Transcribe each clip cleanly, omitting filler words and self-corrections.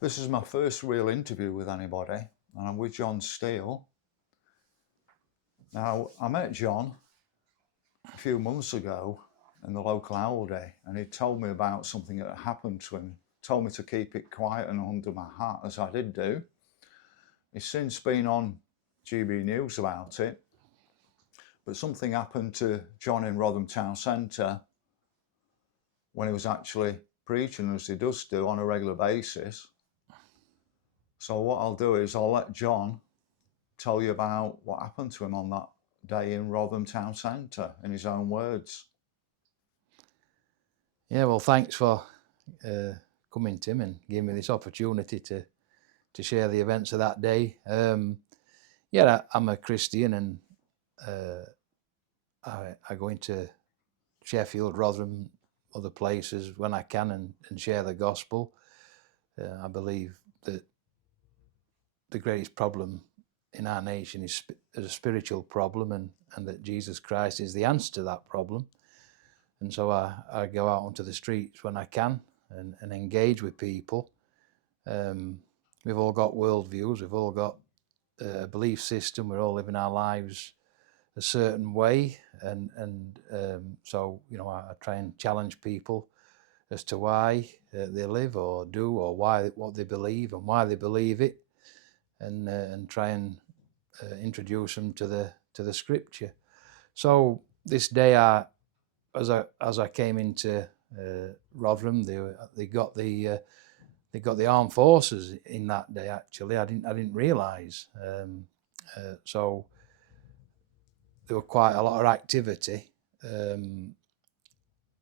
This is my first real interview with anybody, and I'm with John Steele. Now, I met John a few months ago in the local Aldi, and he told me about something that had happened to him. Told me to keep it quiet and under my hat, as I did do. He's since been on GB News about it, but something happened to John in Rotherham Town Centre when he was actually preaching, as he does do on a regular basis. So what I'll do is I'll let John tell you about what happened to him on that day in Rotherham Town Centre in his own words. Yeah, well, thanks for coming, Tim, and giving me this opportunity to share the events of that day. I'm a Christian, and I go into Sheffield, Rotherham, other places when I can and share the gospel. I believe that the greatest problem in our nation is a spiritual problem, and that Jesus Christ is the answer to that problem. And so I go out onto the streets when I can and engage with people. We've all got worldviews, we've all got a belief system, we're all living our lives a certain way, so I try and challenge people as to why they live or do, or what they believe and why they believe it, and try and introduce them to the scripture. So this day, as I came into Rotherham, they got the armed forces in that day. Actually, I didn't realise. So there were quite a lot of activity, and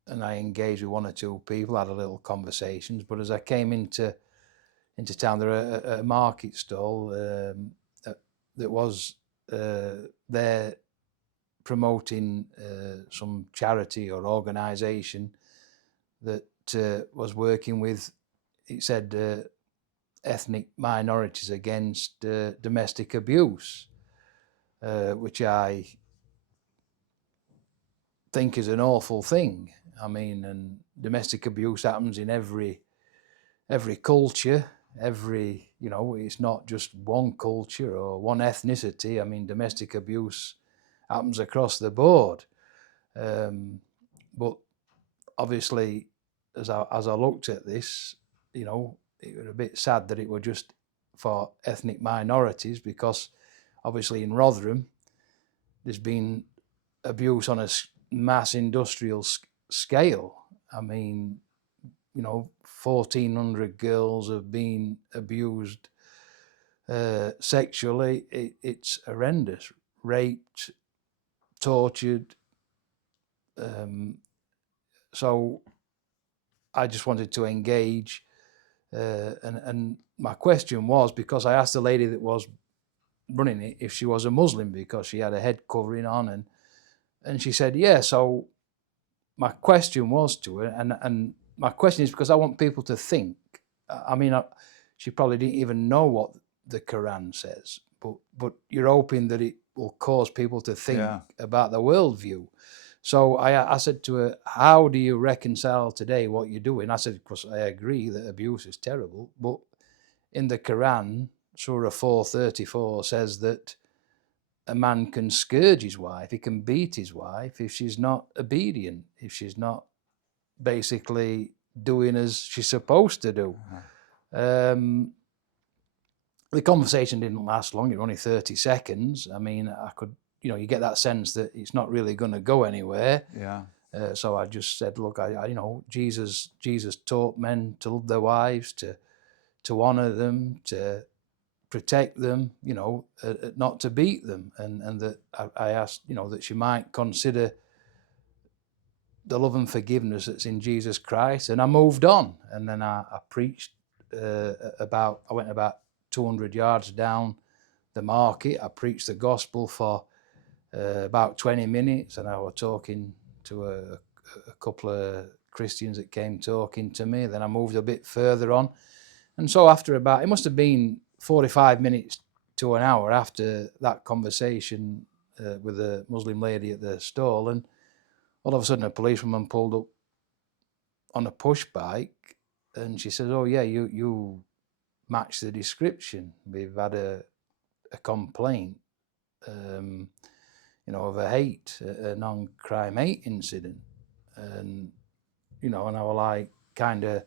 I engaged with one or two people, had a little conversations. But as I came into town, there was a market stall that was there promoting some charity or organisation that was working with, it said, ethnic minorities against domestic abuse, which I think is an awful thing. I mean, and domestic abuse happens in every culture, it's not just one culture or one ethnicity. I mean, domestic abuse happens across the board. But obviously, as I looked at this, it was a bit sad that it were just for ethnic minorities, because obviously in Rotherham there's been abuse on a mass industrial scale. I mean, 1,400 girls have been abused sexually. It's horrendous. Raped, tortured. So I just wanted to engage, and my question was, because I asked the lady that was running it if she was a Muslim, because she had a head covering on, and she said, yeah. So my question was to her, and my question is because I want people to think. I mean, she probably didn't even know what the Quran says, but you're hoping that it will cause people to think about the worldview. So I said to her, how do you reconcile today what you're doing? I said, of course, I agree that abuse is terrible, but in the Quran, Surah 4:34 says that a man can scourge his wife, he can beat his wife if she's not obedient, if she's not basically doing as she's supposed to do. The conversation didn't last long, it was only 30 seconds. I mean, I could, you get that sense that it's not really going to go anywhere. Yeah. So I just said, look, Jesus taught men to love their wives, to honour them, to protect them, not to beat them, and that I asked, that she might consider the love and forgiveness that's in Jesus Christ, and I moved on. And then I preached I went about 200 yards down the market. I preached the gospel for about 20 minutes, and I was talking to a couple of Christians that came talking to me. Then I moved a bit further on, and so after it must have been 45 minutes to an hour after that conversation with a Muslim lady at the stall, and all of a sudden a policewoman pulled up on a push bike, and she says, oh yeah, you match the description. We've had a complaint, of a non-crime hate incident. And, and I was like, kind of,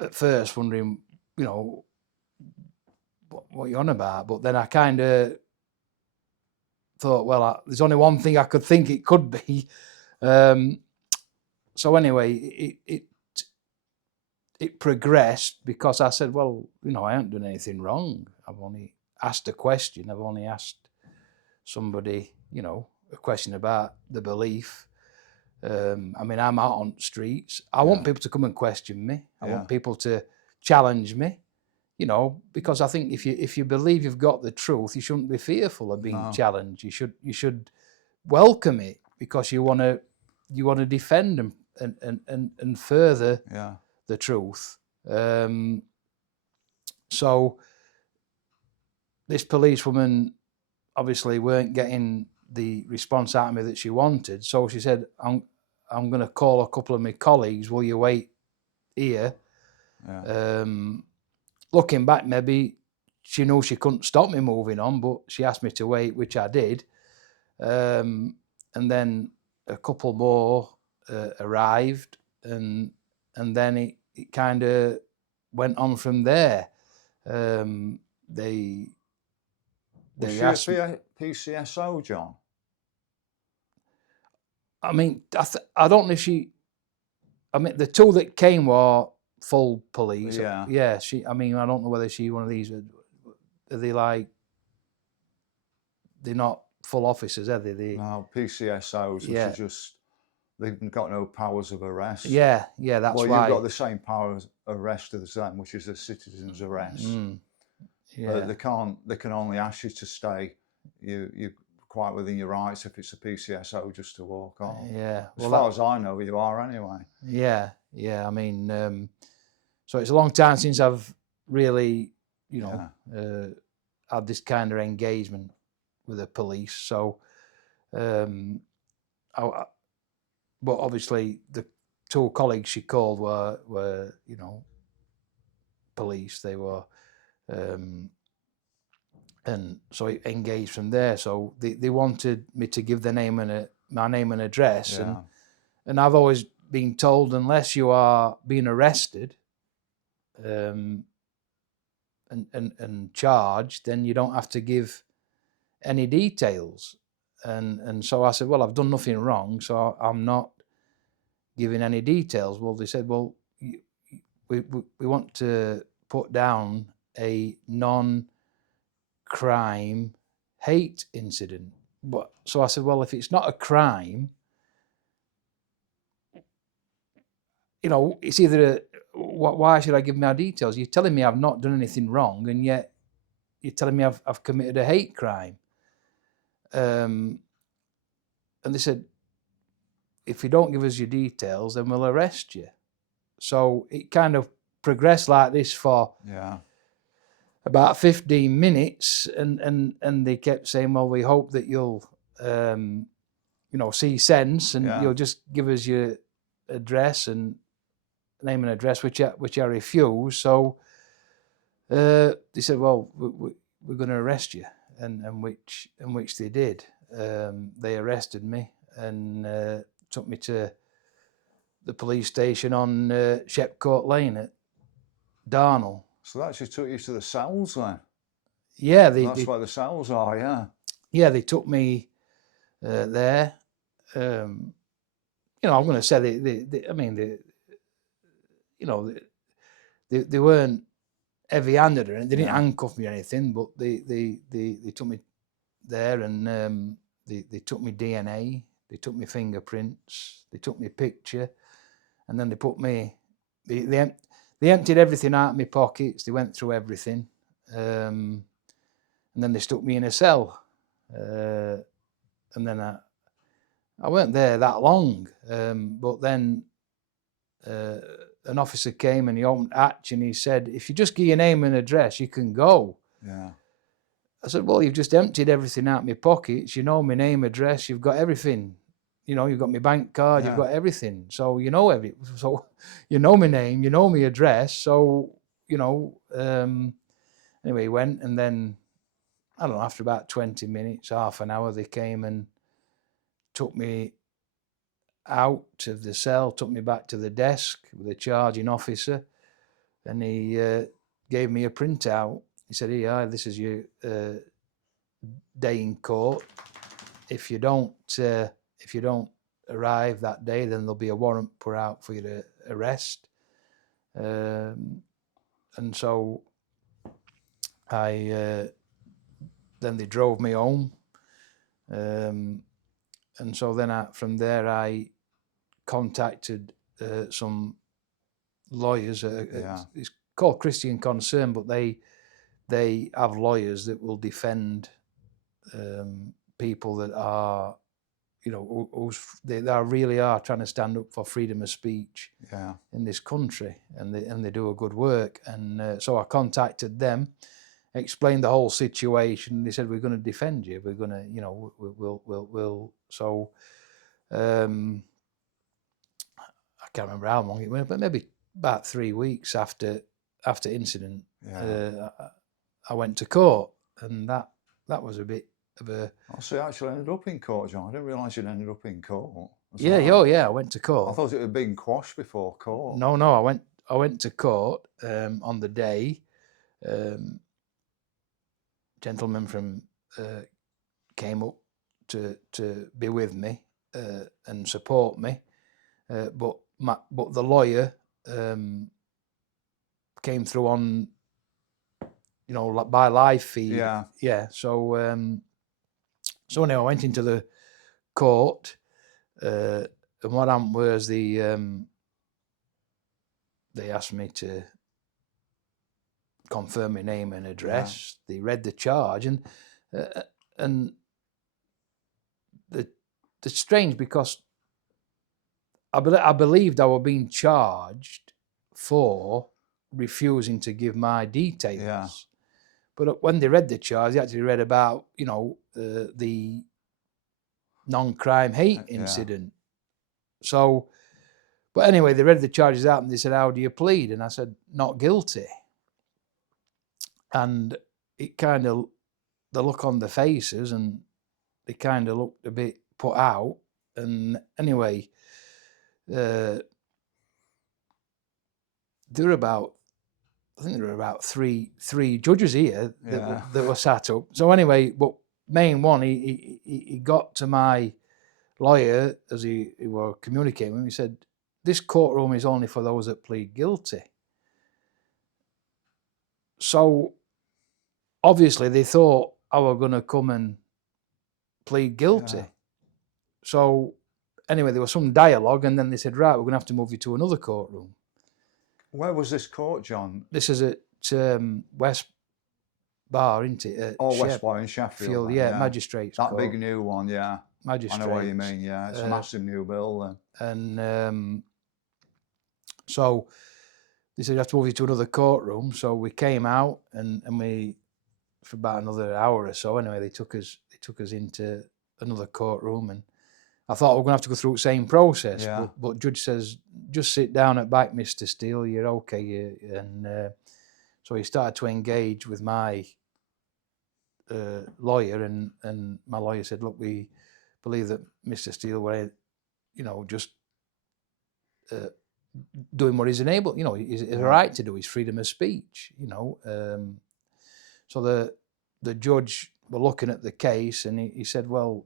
at first wondering, what you're on about. But then I kind of thought, well, there's only one thing I could think it could be. So anyway, it progressed because I said, well, I haven't done anything wrong. I've only asked a question. I've only asked somebody, a question about the belief. I'm out on streets. I want people to come and question me. I want people to challenge me, because I think if you believe you've got the truth, you shouldn't be fearful of being challenged. You should welcome it because you want to defend and further the truth. So this policewoman obviously weren't getting the response out of me that she wanted. So she said, I'm going to call a couple of my colleagues. Will you wait here? Looking back, maybe she knew she couldn't stop me moving on, but she asked me to wait, which I did. And then a couple more arrived, and then it kind of went on from there. They Was she a PCSO, John? I mean, I don't know if she. I mean, the two that came were full police. Yeah. She. I mean, I don't know whether she one of these. Are they like? They're not full officers, are they? No, PCSOs, which are just, they've got no powers of arrest. Yeah, that's why. Well, you've got the same power of arrest as them, which is a citizen's arrest. But they can only ask you to stay. You're quite within your rights if it's a PCSO just to walk on. As far as I know, you are anyway. Yeah. I mean, so it's a long time since I've really, had this kind of engagement with the police. So, but obviously the two colleagues she called were police. They were, and so it engaged from there. So they wanted me to give my name and address, and I've always been told unless you are being arrested, and charged, then you don't have to give any details. And so I said, well, I've done nothing wrong, so I'm not giving any details. Well, they said, well, we want to put down a non-crime hate incident. But so I said, well, if it's not a crime, it's either why should I give my details? You're telling me I've not done anything wrong, and yet you're telling me I've committed a hate crime. And they said, if you don't give us your details, then we'll arrest you. So it kind of progressed like this for about 15 minutes, and they kept saying, well, we hope that you'll see sense, and you'll just give us your address and name and address, which I refused. So they said, well, we're going to arrest you, and which they did. They arrested me and took me to the police station on Shepcourt Lane at Darnell. So that actually took you to the cells then? Yeah. That's where the cells are, Yeah, they took me there. I'm going to say they weren't heavy-handed or anything. They didn't handcuff me or anything, but they took me there, and they took me DNA, they took me fingerprints, they took me picture, and then they put me. They emptied everything out of my pockets. They went through everything, and then they stuck me in a cell. And then I weren't there that long, but then an officer came and he opened the hatch and he said, if you just give your name and address, you can go. Yeah. I said, well, you've just emptied everything out of my pockets. You know my name, address, you've got everything. You've got my bank card, you've got everything. So so you know my name, you know my address. So, Anyway, he went, and then, I don't know, after about 20 minutes, half an hour, they came and took me out of the cell, took me back to the desk with the charging officer, and he gave me a printout. He said, "Here, this is your day in court. If you don't arrive that day, then there'll be a warrant put out for you to arrest." And so then they drove me home, and so then from there I contacted some lawyers. It's called Christian Concern, but they have lawyers that will defend people that are, they really are trying to stand up for freedom of speech in this country, and they do a good work. And so I contacted them, explained the whole situation. They said, "We're going to defend you. We're going to, we'll." So I can't remember how long it went, but maybe about 3 weeks after incident, I went to court, and that was a bit of a. Oh, so you actually ended up in court, John. I didn't realise you'd ended up in court. Yeah, I went to court. I thought it had been quashed before court. No, I went to court on the day. Gentleman from came up to be with me and support me, but the lawyer came through on, by live feed. So anyway, I went into the court, and what happened was they asked me to confirm my name and address. They read the charge, and it's strange because I believed I was being charged for refusing to give my details. But when they read the charge, they actually read about the non-crime hate incident. So, but anyway, they read the charges out and they said, "How do you plead?" And I said, "Not guilty." And it kind of, the look on the faces, and they kind of looked a bit put out. And anyway, there were about, I think there were about three judges here that were sat up. So anyway, but main one, he got to my lawyer as he were communicating with him. He said, "This courtroom is only for those that plead guilty." So obviously they thought I was going to come and plead guilty. So anyway, there was some dialogue, and then they said, "Right, we're going to have to move you to another courtroom." Where was this court, John? This is at West Bar, isn't it? West Bar in Sheffield. Magistrates That court. big new one, Magistrates. I know what you mean, it's a massive new building. And so they said, "You have to move you to another courtroom." So we came out, and we, for about another hour or so, anyway, they took us into another courtroom, and I thought we were going to have to go through the same process. But judge says, "Just sit down at back, Mr. Steele, you're okay." And so he started to engage with my lawyer, and my lawyer said, "Look, we believe that Mr. Steele were, just doing what he's enabled, he's a right to do, his freedom of speech, So the judge were looking at the case, and he said, "Well,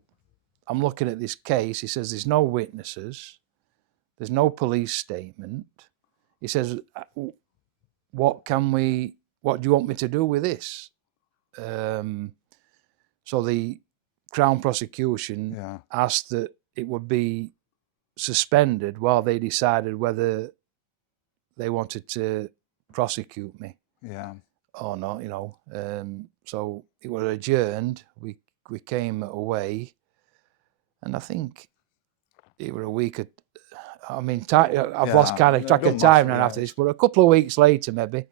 I'm looking at this case." He says, "There's no witnesses, there's no police statement." He says, what do you want me to do with this?" So the Crown prosecution asked that it would be suspended while they decided whether they wanted to prosecute me or not, so it was adjourned. We came away, and I think it was a week. I've lost kind of track of time now after this, but a couple of weeks later, maybe,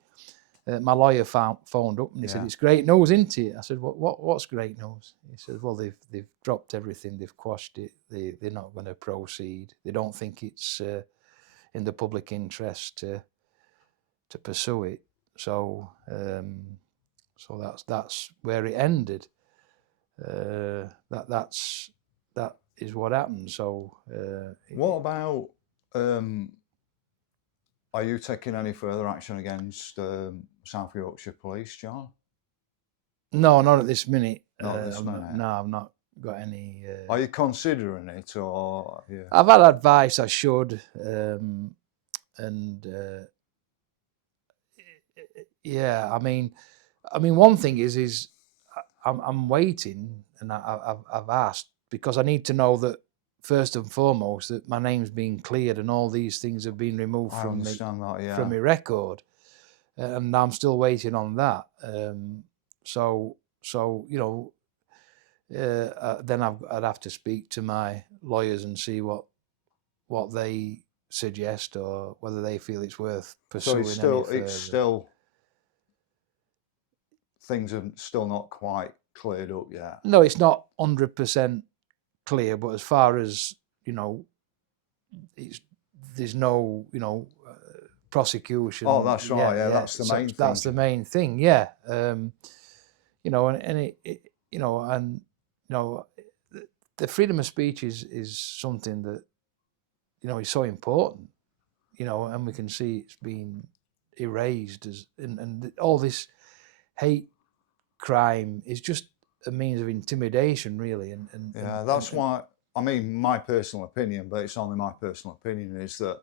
my lawyer phoned up, and he said, "It's great news, isn't it?" I said, "What's great news?" He said, "Well, they've dropped everything, they've quashed it, they're not going to proceed. They don't think it's in the public interest to pursue it." So that's where it ended. That is what happened. So what about? Are you taking any further action against South Yorkshire Police, John? no, not at this minute. Not at this minute. No, I've not got any. Are you considering it, or yeah? I've had advice I should, and yeah. I mean, one thing is I'm waiting, and I've asked because I need to know that first and foremost that my name's been cleared and all these things have been removed I from understand that, yeah. from my record, and I'm still waiting on that. So you know, then I'd have to speak to my lawyers and see what they suggest or whether they feel it's worth pursuing. So any it's further. still things are still not quite cleared up yet. No, it's not 100% clear, but as far as you know, there's no prosecution. Oh, that's right. Yeah, that's the main thing. That's the main thing. Yeah, you know, and it you know, and you know, the freedom of speech is something that is so important. And we can see it's been erased and all this hate crime is just a means of intimidation, really. And yeah, that's why. I mean, my personal opinion, but it's only my personal opinion, is that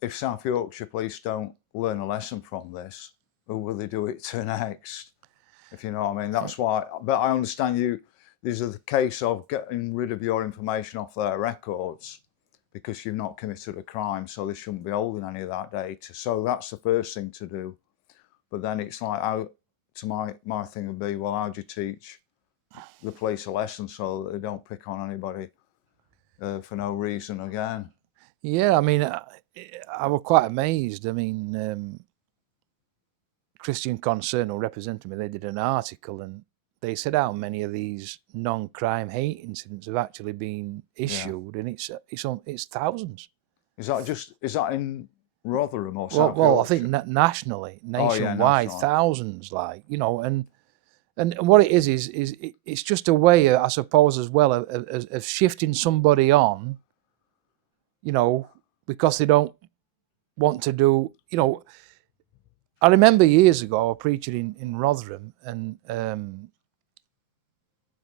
if South Yorkshire Police don't learn a lesson from this, who will they do it to next? If you know what I mean. That's why. But I understand you. This is the case of getting rid of your information off their records because you've not committed a crime, so they shouldn't be holding any of that data. So that's the first thing to do. But then it's like, my thing would be, well, how do you teach the police a lesson so that they don't pick on anybody for no reason again? Yeah, I mean, I was quite amazed. I mean, Christian Concern, who represented me, they did an article and they said how many of these non-crime hate incidents have actually been issued, and it's thousands. Is that in Rotherham or South Yorkshire? Well, I think nationally, nationwide, thousands. And what it is it's just a way, I suppose, as well of shifting somebody on, because they don't want to do, I remember years ago, I was preaching in Rotherham,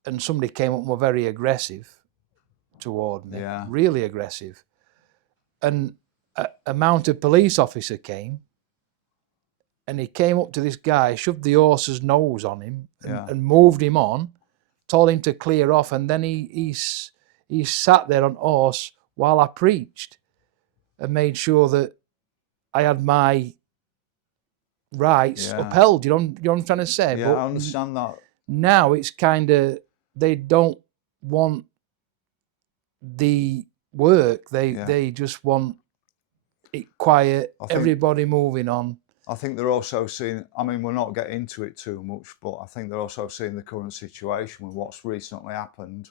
and somebody came up and were very aggressive toward me, really aggressive. And a mounted police officer came, and he came up to this guy, shoved the horse's nose on him, and moved him on, told him to clear off, and then he sat there on horse while I preached and made sure that I had my rights upheld. You know what I'm trying to say? Yeah, I understand that. Now it's kind of, they don't want the work. They just want it quiet, everybody moving on. I think they're also seeing, I mean, we're not getting into it too much, but I think they're also seeing the current situation with what's recently happened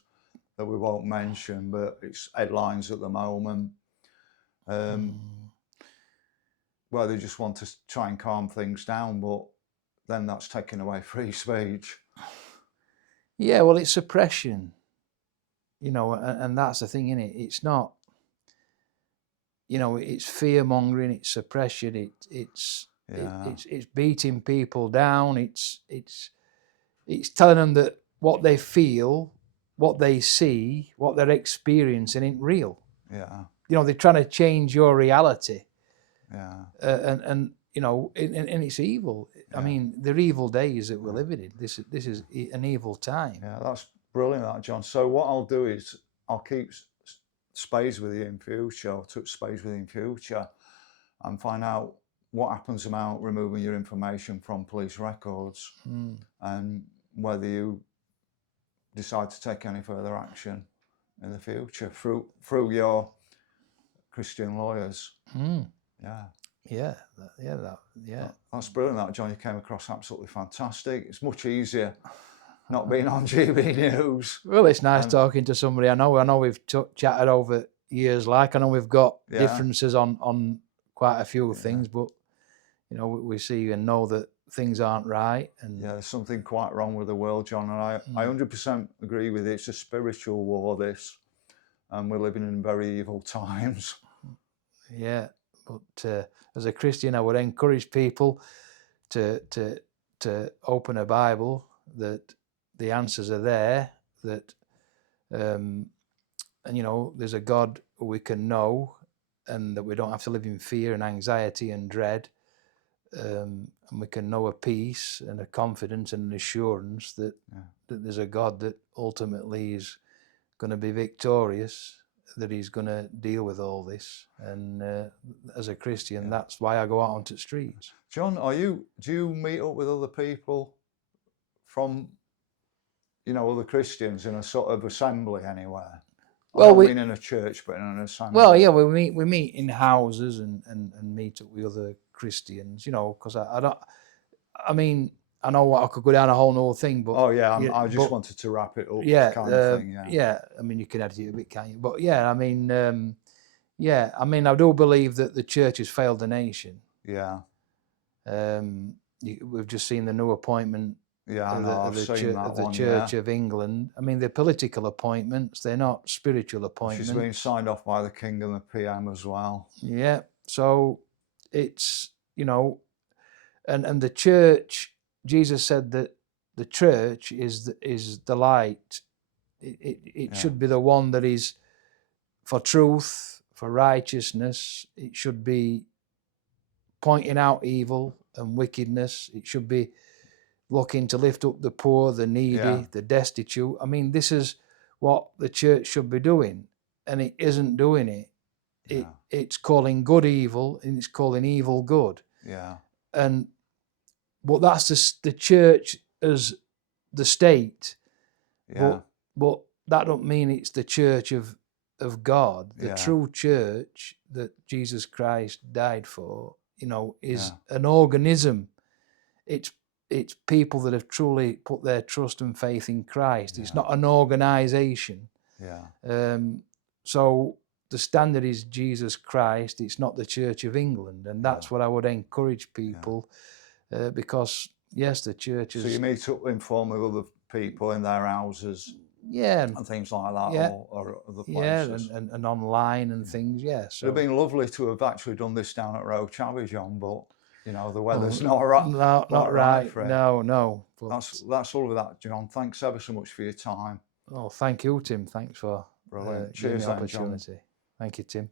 that we won't mention, but it's headlines at the moment. Well, they just want to try and calm things down, but then that's taking away free speech. Yeah, well, it's suppression, and that's the thing, innit? It's not, it's fear mongering, it's suppression, it's beating people down, it's telling them that what they feel, what they see, what they're experiencing ain't real. Yeah. They're trying to change your reality. Yeah. And it's evil. Yeah. I mean, they're evil days that we're living in. This is an evil time. Yeah, that's brilliant, that, John. So what I'll do is I'll keep space with you in future, or touch space with you in future, and find out what happens about removing your information from police records, and whether you decide to take any further action in the future through your Christian lawyers. Yeah. That's brilliant, that, John. You came across absolutely fantastic. It's much easier not being on GB News. Well, it's nice talking to somebody I know. I know we've chatted over years. I know we've got differences on quite a few things, but you know, we see and know that things aren't right. And Yeah, there's something quite wrong with the world, John, and I 100% agree with you. It's a spiritual war, this, and we're living in very evil times. yeah, but as a Christian, I would encourage people to open a Bible, that the answers are there, that and you know, there's a God who we can know, and that we don't have to live in fear and anxiety and dread, and we can know a peace and a confidence and an assurance that, that there's a God that ultimately is going to be victorious, that he's going to deal with all this. And as a Christian, that's why I go out onto the streets. John, do you meet up with other people from, you know, other Christians in a sort of assembly anywhere? Well, I don't mean in a church, but in an assembly. Well, yeah, we meet in houses and meet up with other Christians, you know, because I mean, I know I could go down a whole nother thing, but I just wanted to wrap it up, kind of thing. I mean, you can edit it a bit, can't you? But I mean, I do believe that the church has failed the nation. Yeah. We've just seen the new appointment. Yeah, I know, I've seen that the one, Church of England. I mean, they're political appointments; they're not spiritual appointments. She's been signed off by the King and the PM as well. Yeah, so it's, you know, and the church. Jesus said that the church is the light. It should be the one that is for truth, for righteousness. It should be pointing out evil and wickedness. It should be looking to lift up the poor, the needy, the destitute. I mean, this is what the church should be doing, and it isn't doing it. It's calling good evil, and it's calling evil good. Yeah. But that's the church as the state. Yeah. But that don't mean it's the church of God. The true church that Jesus Christ died for, you know, is an organism. It's people that have truly put their trust and faith in Christ. It's not an organization. Yeah. So the standard is Jesus Christ. It's not the Church of England, and that's what I would encourage people, because yes, the church is. So you meet up informally with other people in their houses, and things like that, or other places, and online and things. So it'd have been lovely to have actually done this down at Rotherham, John, but you know the weather's not right. Not right. For it. No. But that's all of that, John. Thanks ever so much for your time. Oh, thank you, Tim. Thanks for Brilliant. Cheers, the opportunity. Thank you, Tim.